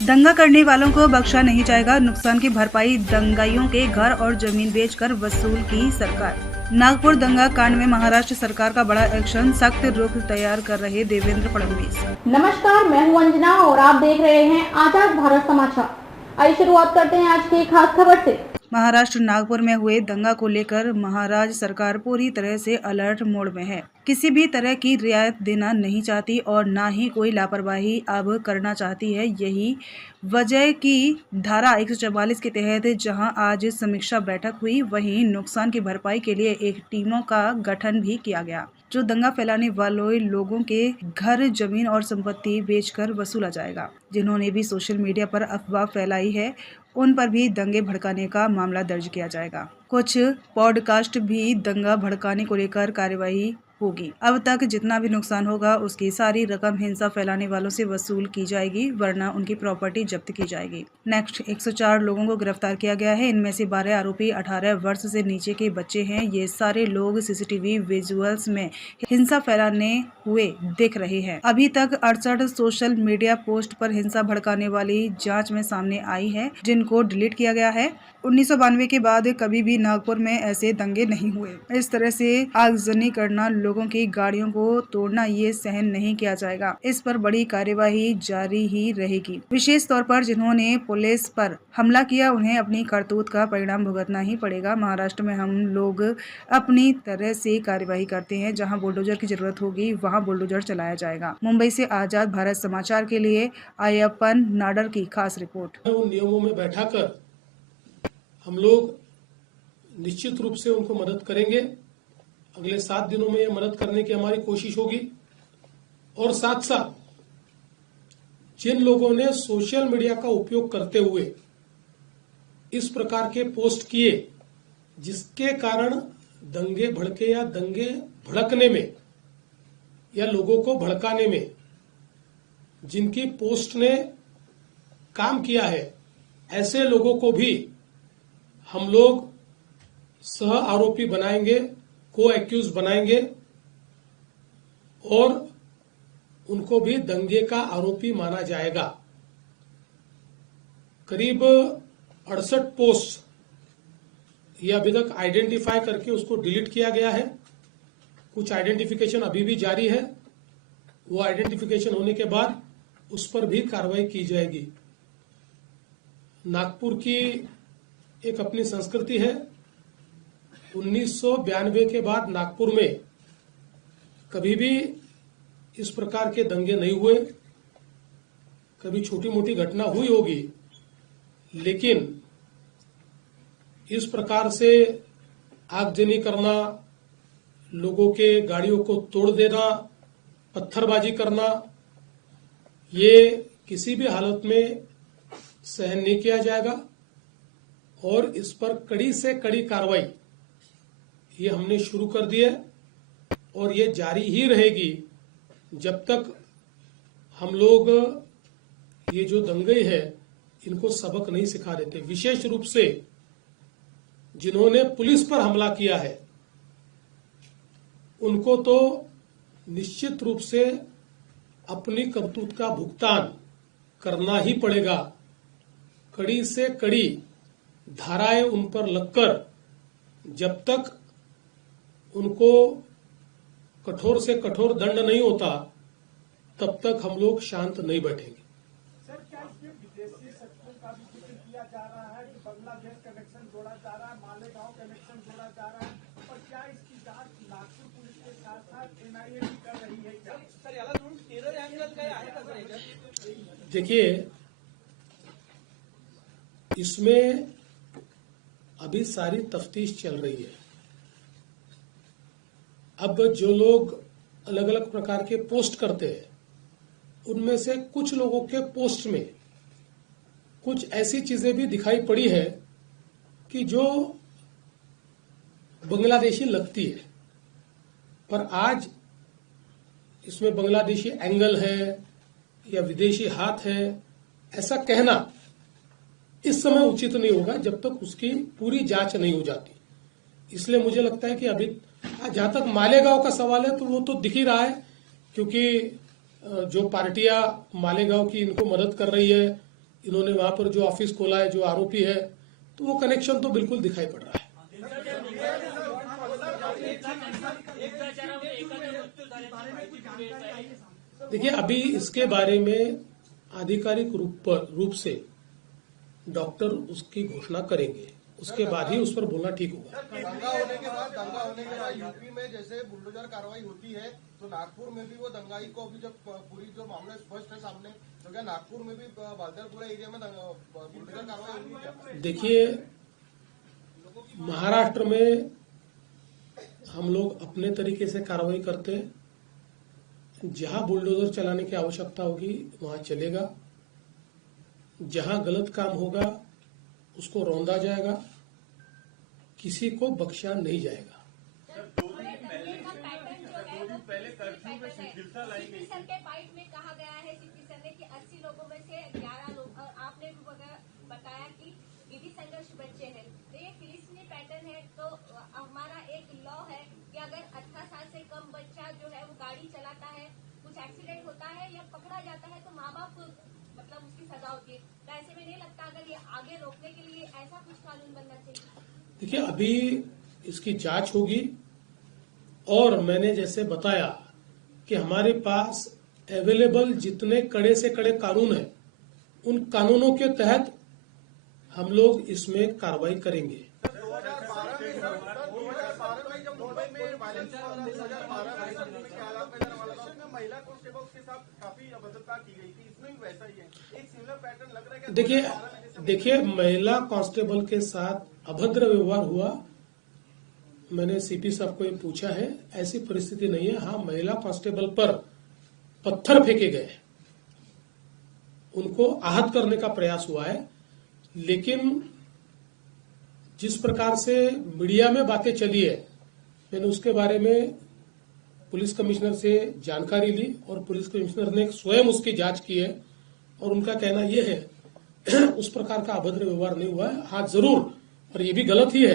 दंगा करने वालों को बख्शा नहीं जाएगा, नुकसान की भरपाई दंगाइयों के घर और जमीन बेचकर वसूल की सरकार। नागपुर दंगा कांड में महाराष्ट्र सरकार का बड़ा एक्शन, सख्त रुख तैयार कर रहे देवेंद्र फडणवीस। नमस्कार, मैं हूं अंजना और आप देख रहे हैं आजाद भारत समाचार। आइए शुरुआत करते हैं आज की खास खबर से। महाराष्ट्र नागपुर में हुए दंगा को लेकर महाराष्ट्र सरकार पूरी तरह से अलर्ट मोड में है। किसी भी तरह की रियायत देना नहीं चाहती और ना ही कोई लापरवाही अब करना चाहती है। यही वजह की धारा 144 के तहत जहां आज समीक्षा बैठक हुई, वहीं नुकसान की भरपाई के लिए एक टीमों का गठन भी किया गया, जो दंगा फैलाने वालों लोगों के घर, जमीन और संपत्ति बेचकर वसूला जाएगा। जिन्होंने भी सोशल मीडिया पर अफवाह फैलाई है, उन पर भी दंगे भड़काने का मामला दर्ज किया जाएगा। कुछ पॉडकास्ट भी दंगा भड़काने को लेकर कार्यवाही होगी। अब तक जितना भी नुकसान होगा उसकी सारी रकम हिंसा फैलाने वालों से वसूल की जाएगी, वरना उनकी प्रॉपर्टी जब्त की जाएगी। नेक्स्ट 104 लोगों को गिरफ्तार किया गया है। इनमें से 12 आरोपी 18 वर्ष से नीचे के बच्चे हैं। ये सारे लोग सीसीटीवी विजुअल्स में हिंसा फैलाने हुए दिख रहे हैं। अभी तक 68 सोशल मीडिया पोस्ट पर हिंसा भड़काने वाली जांच में सामने आई है, जिनको डिलीट किया गया है। 1992 के बाद कभी भी नागपुर में ऐसे दंगे नहीं हुए। इस तरह से आगजनी करना, लोगों की गाड़ियों को तोड़ना, ये सहन नहीं किया जाएगा। इस पर बड़ी कार्यवाही जारी ही रहेगी। विशेष तौर पर जिन्होंने पुलिस पर हमला किया, उन्हें अपनी करतूत का परिणाम भुगतना ही पड़ेगा। महाराष्ट्र में हम लोग अपनी तरह से कार्यवाही करते हैं। जहां बुलडोजर की जरूरत होगी, वहां बुलडोजर चलाया जाएगा। मुंबई से आजाद भारत समाचार के लिए अय्यप्पन नाडर की खास रिपोर्ट। उन नियमों में बैठाकर हम लोग निश्चित रूप से उनको मदद करेंगे। अगले 7 दिनों में ये मदद करने की हमारी कोशिश होगी। और साथ साथ जिन लोगों ने सोशल मीडिया का उपयोग करते हुए इस प्रकार के पोस्ट किए, जिसके कारण दंगे भड़के या दंगे भड़कने में या लोगों को भड़काने में जिनकी पोस्ट ने काम किया है, ऐसे लोगों को भी हम लोग सह आरोपी बनाएंगे, को एक्यूज बनाएंगे और उनको भी दंगे का आरोपी माना जाएगा। करीब 68 पोस्ट ये अभी तक आइडेंटिफाई करके उसको डिलीट किया गया है। कुछ आइडेंटिफिकेशन अभी भी जारी है। वो आइडेंटिफिकेशन होने के बाद उस पर भी कार्रवाई की जाएगी। नागपुर की एक अपनी संस्कृति है। 1992 के बाद नागपुर में कभी भी इस प्रकार के दंगे नहीं हुए। कभी छोटी मोटी घटना हुई होगी, लेकिन इस प्रकार से आगजनी करना, लोगों के गाड़ियों को तोड़ देना, पत्थरबाजी करना, ये किसी भी हालत में सहन नहीं किया जाएगा। और इस पर कड़ी से कड़ी कार्रवाई ये हमने शुरू कर दी है और ये जारी ही रहेगी जब तक हम लोग ये जो दंगे है इनको सबक नहीं सिखा देते। विशेष रूप से जिन्होंने पुलिस पर हमला किया है, उनको तो निश्चित रूप से अपनी करतूत का भुगतान करना ही पड़ेगा। कड़ी से कड़ी धाराएं उन पर लगकर जब तक उनको कठोर से कठोर दंड नहीं होता, तब तक हम लोग शांत नहीं बैठेंगे। सर, क्या इसमें विदेशी शक्तियों का भी जिक्र किया जा रहा है कि बांग्लादेश कनेक्शन जोड़ा जा रहा है, मालेगांव कनेक्शन जोड़ा जा रहा है, और क्या इसकी जांच नागपुर पुलिस के साथ साथ एनआईए भी कर रही है? क्या सर याला दोन टेरर एंगल काय आहे का सर? देखिए, इसमें अभी सारी तफ्तीश चल रही है। अब जो लोग अलग अलग प्रकार के पोस्ट करते हैं, उनमें से कुछ लोगों के पोस्ट में कुछ ऐसी चीजें भी दिखाई पड़ी है कि जो बांग्लादेशी लगती है। पर आज इसमें बांग्लादेशी एंगल है या विदेशी हाथ है, ऐसा कहना इस समय उचित नहीं होगा जब तक उसकी पूरी जांच नहीं हो जाती। इसलिए मुझे लगता है कि अभी जहां तक मालेगांव का सवाल है तो वो तो दिख ही रहा है, क्योंकि जो पार्टियां मालेगांव की इनको मदद कर रही है इन्होंने वहां पर जो ऑफिस खोला है, जो आरोपी है, तो वो कनेक्शन तो बिल्कुल दिखाई पड़ रहा है। देखिए, अभी इसके बारे में आधिकारिक रूप से डॉक्टर उसकी घोषणा करेंगे, उसके बाद ही उस पर बोलना ठीक होगा। दंगा होने के बाद यूपी में जैसे बुलडोजर कार्रवाई होती है, तो नागपुर में भी वो दंगाई को अभी जब पूरी जो मामला स्पष्ट है सामने, तो क्या नागपुर में भी बादलपुरा एरिया में बुलडोजर कार्रवाई होगी क्या? देखिए, महाराष्ट्र में हम लोग अपने तरीके से कार्रवाई करते हैं। जहां बुलडोजर चलाने की आवश्यकता होगी वहां चलेगा, जहां गलत काम होगा उसको रौंदा जाएगा, किसी को बख्शा नहीं जाएगा। सीपी सर के बाइट में कहा गया है, सीपी सर ने कि 80 लोगों में से 11 लोग, और आपने भी बताया कि विधि संघर्ष बच्चे हैं, तो ये फिलिस्तीनी पैटर्न है। तो हमारा एक लॉ है कि अगर 18 साल से कम बच्चा जो है वो गाड़ी चलाता है, कुछ एक्सीडेंट होता है या पकड़ा जाता है, तो माँ बाप मतलब उसकी सजा होती है। तो ऐसे में नहीं लगता अगर ये आगे रोकने के लिए ऐसा कुछ कानून बनना चाहिए? देखिए, अभी इसकी जांच होगी और मैंने जैसे बताया कि हमारे पास अवेलेबल जितने कड़े से कड़े कानून हैं, उन कानूनों के तहत हम लोग इसमें कार्रवाई करेंगे। 2012 में जब मुंबई में वायलेंस हुआ, 2012 में महिला कांस्टेबल्स के साथ काफी अभद्रता की गई थी, इसमें भी वैसा ही है, एक सिमिलर पैटर्न लग रहा है। देखिए, महिला कांस्टेबल के साथ अभद्र व्यवहार हुआ, मैंने सीपी साहब को ये पूछा है, ऐसी परिस्थिति नहीं है। हाँ, महिला कांस्टेबल पर पत्थर फेंके गए, उनको आहत करने का प्रयास हुआ है, लेकिन जिस प्रकार से मीडिया में बातें चली है, मैंने उसके बारे में पुलिस कमिश्नर से जानकारी ली और पुलिस कमिश्नर ने स्वयं उसकी जांच की है और उनका कहना यह है उस प्रकार का अभद्र व्यवहार नहीं हुआ है। हाँ, जरूर, और ये भी गलत ही है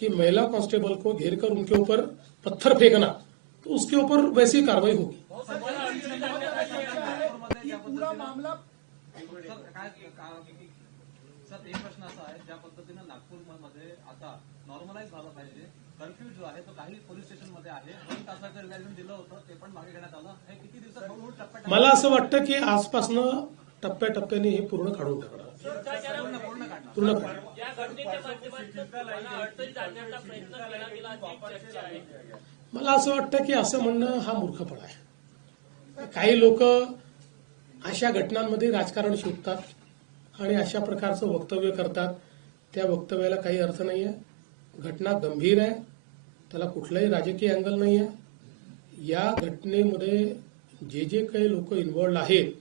कि महिला कांस्टेबल को घेरकर उनके ऊपर पत्थर फेंकना, तो उसके ऊपर वैसी कार्रवाई होगी। पूरा मामला सर, एक प्रश्न असा आहे, ज्या पद्धतीनं नागपूरमध्ये आता नॉर्मलाइज झालं पाहिजे, कर्फ्यू जो आहे तो काही पोलीस स्टेशनमध्ये आहे, 2 तासाचं रिव्हॅल्यूम दिलं होतं, ते पण मागे घेण्यात आलं. हे किती दिवसात हळूहळू टप्प्याटप्प्याने मला असं वाटतं की आजपासनं टप्प्याटप्प्याने हे पूर्ण काढून टाकणार, पूर्ण काढणार. या घटनेच्या माध्यमातून अडचणीत आणण्याचा प्रयत्न केला गेला अशी चर्चा आहे. मला असं वाटतं की असं म्हणणं हा मूर्खपणा आहे. काही लोक अशा घटनांमध्ये राजकारण शोधतात आणि अशा प्रकारचं वक्तव्य करतात. त्या वक्तव्याला काही अर्थ नाही आहे. घटना गंभीर आहे, त्याला कुठलाही राजकीय अँगल नाही आहे. या घटनेमध्ये जे जे काही लोक इन्व्हॉल्ड आहेत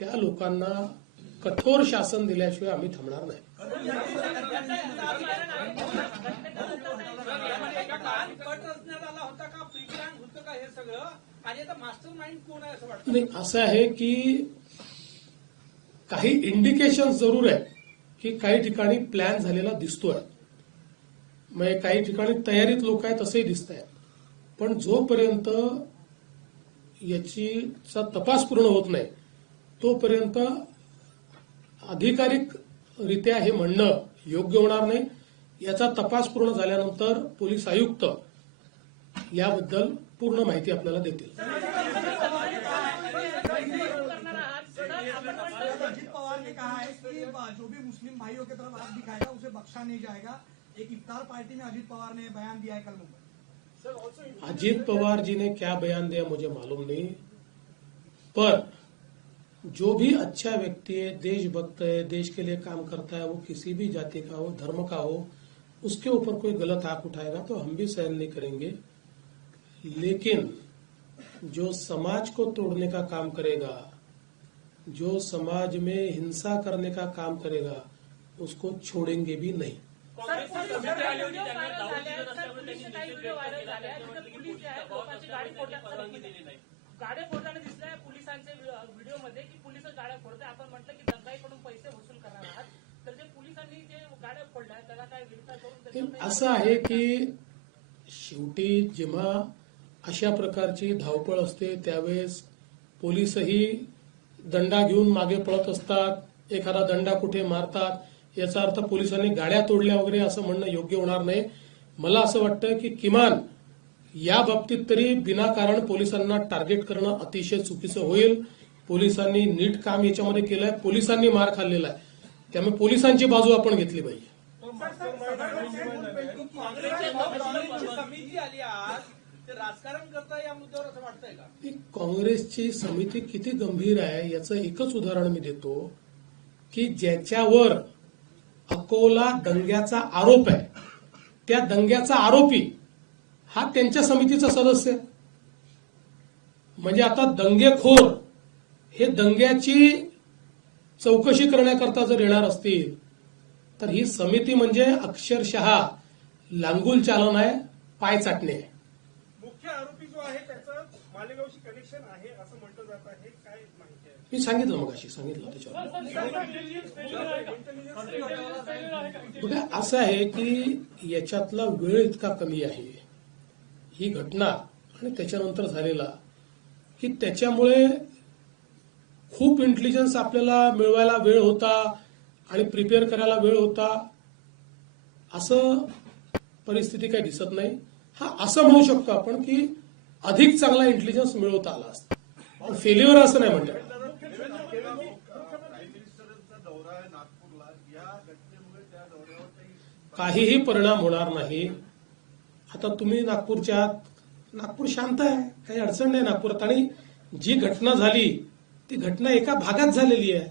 त्या लोकांना कठोर शासन दिल्याशिवाय आम्ही थांबणार नाही. नाही, असं आहे की काही इंडिकेशन जरूर आहे की काही ठिकाणी प्लॅन झालेला दिसतोय. म्हणजे काही ठिकाणी तयारीत लोक आहेत असंही दिसत आहे. पण जोपर्यंत याचा तपास पूर्ण होत नाही तोपर्यंत अधिकारिकरित्या हे म्हणणं योग्य होणार नाही. याचा तपास पूर्ण झाल्यानंतर पोलीस आयुक्त याबद्दल पूर्ण माहिती आपल्याला देतील. अजित पवार ने कहा है कि जो भी मुस्लिम भाइयों की तरफ हाथ दिखाएगा उसे बख्शा नहीं जाएगा. एक इफ्तार पार्टी में अजित पवार ने बयान दिया है कल मुंबई. अजीत पवार जी ने क्या बयान दिया मुझे मालूम नहीं, पर जो भी अच्छा व्यक्ति है, देशभक्त है, देश के लिए काम करता है, वो किसी भी जाति का हो, धर्म का हो, उसके ऊपर कोई गलत आंख उठाएगा तो हम भी सहन नहीं करेंगे. लेकिन जो समाज को तोड़ने का काम करेगा, जो समाज में हिंसा करने का काम करेगा, उसको छोड़ेंगे भी नहीं. गाड्या फोडताना दिसलाय पोलिसांच्या व्हिडिओमध्ये की पोलिस गाड्या फोडतात. आपण म्हटलं की दंगाईकडून पैसे वसूल करणार आहात, तर जे पोलिसांनी जे गाड्या फोडल्या त्याला काय विचार करून असं आहे की शेवटी जेव्हा अशा प्रकारची धावपळ असते त्यावेळेस पोलीसही दंडा घेऊन मागे पळत असतात, एखादा दंडा कुठे मारतात याचा अर्थ पोलिसांनी गाड्या तोडल्या वगैरे असं म्हणणं योग्य होणार नाही. मला असं वाटतं की किमान या बाबतीत तरी विनाकारण पोलिसांना टार्गेट करणं अतिशय चुकीचं होईल. पोलिसांनी नीट काम याच्यामध्ये केलंय, पोलिसांनी मार खाल्लेला आहे, त्यामुळे पोलिसांची बाजू आपण घेतली पाहिजे. समिती आली आज ते राजकारण करता या मुद्द्यावर असं वाटतंय का? ही काँग्रेसची समिती किती गंभीर आहे याचं एकच उदाहरण मी देतो की ज्याच्यावर अकोला दंग्याचा आरोप आहे त्या दंग्याचा आरोपी हा त्यांच्या समितीचा सदस्य. म्हणजे आता दंगेखोर हे दंग्याची चौकशी करण्याकरता जर येणार असतील तर ही समिती म्हणजे अक्षरशः लांगुल चालन आहे, पाय चाटणे आहे. मुख्य आरोपी जो आहे त्याचं मालेगावशी कनेक्शन आहे असं म्हटलं जात आहे, काय माहिती आहे? मी सांगितलं मगाशी त्याच्यावर. बघा असं आहे की याच्यातला वेळ इतका कमी आहे ही घटना आणि त्याच्यानंतर झालेला की त्याच्यामुळे खूप इंटेलिजन्स आपल्याला मिळवायला वेळ होता आणि प्रिपेअर करायला वेळ होता असं परिस्थिती काही दिसत नाही. हा असं म्हणू शकतो आपण की अधिक चांगला इंटेलिजन्स मिळवता आला असता, फेल्युअर असं नाही म्हणतात. काहीही परिणाम होणार नाही. आता तुम्ही नागपूरच्या आहात, नागपूर शांत आहे, काही अडचण नाही नागपुरात. आणि जी घटना झाली ती घटना एका भागात झालेली आहे.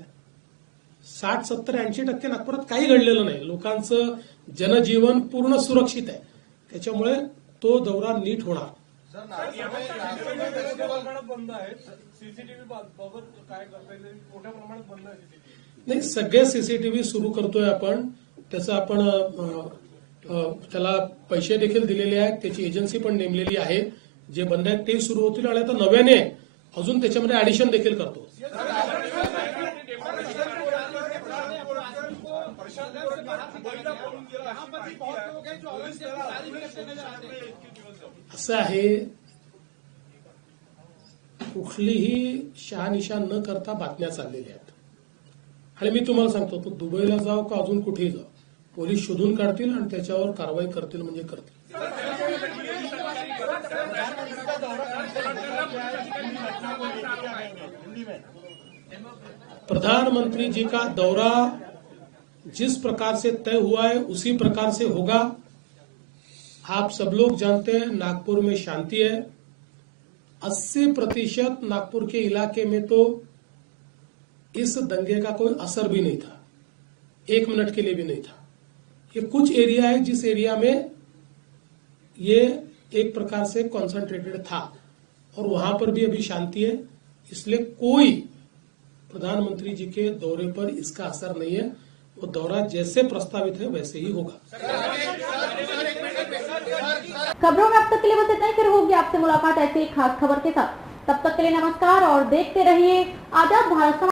60, 70, 80% नागपुरात काही घडलेलं नाही. लोकांचं जनजीवन पूर्ण सुरक्षित आहे, त्याच्यामुळे तो दौरा नीट होणार. बंद आहे सीसीटीव्ही बाबत काय करता येईल? मोठ्या प्रमाणात बंद आहे सीसीटीव्ही. नाही, सगळे सीसीटीव्ही सुरू करतोय आपण. त्याचं आपण त्याला पैसे देखील दिलेले आहेत, त्याची एजन्सी पण नेमलेली आहे. जे बंद आहेत ते सुरू होतील आणि आता नव्याने अजून त्याच्यामध्ये ऍडिशन देखील करतो. असं आहे, कुठलीही शहानिशा न करता बातम्या चाललेल्या आहेत. आणि मी तुम्हाला सांगतो, तो दुबईला जाऊ का अजून कुठेही जाऊ, पोलीस शोधून काढतील आणि त्याच्यावर कारवाई करतील म्हणजे करतील. प्रधानमंत्री जी का दौरा जिस प्रकार से तय हुआ है उसी प्रकार से होगा. आप सब लोग जानते हैं नागपुर में शांति है. 80% नागपुर के इलाके में तो इस दंगे का कोई असर भी नहीं था, 1 मिनट के लिए भी नहीं था. ये कुछ एरिया है जिस एरिया में ये एक प्रकार से कॉन्सेंट्रेटेड था और वहां पर भी अभी शांति है. इसलिए कोई प्रधानमंत्री जी के दौरे पर इसका असर नहीं है. वो दौरा जैसे प्रस्तावित है वैसे ही होगा. खबरों में अब तक के लिए बस इतना ही. फिर होगी आपसे मुलाकात ऐसी एक खास खबर के साथ. तब तक के लिए नमस्कार और देखते रहिए आजाद भारत समाचार.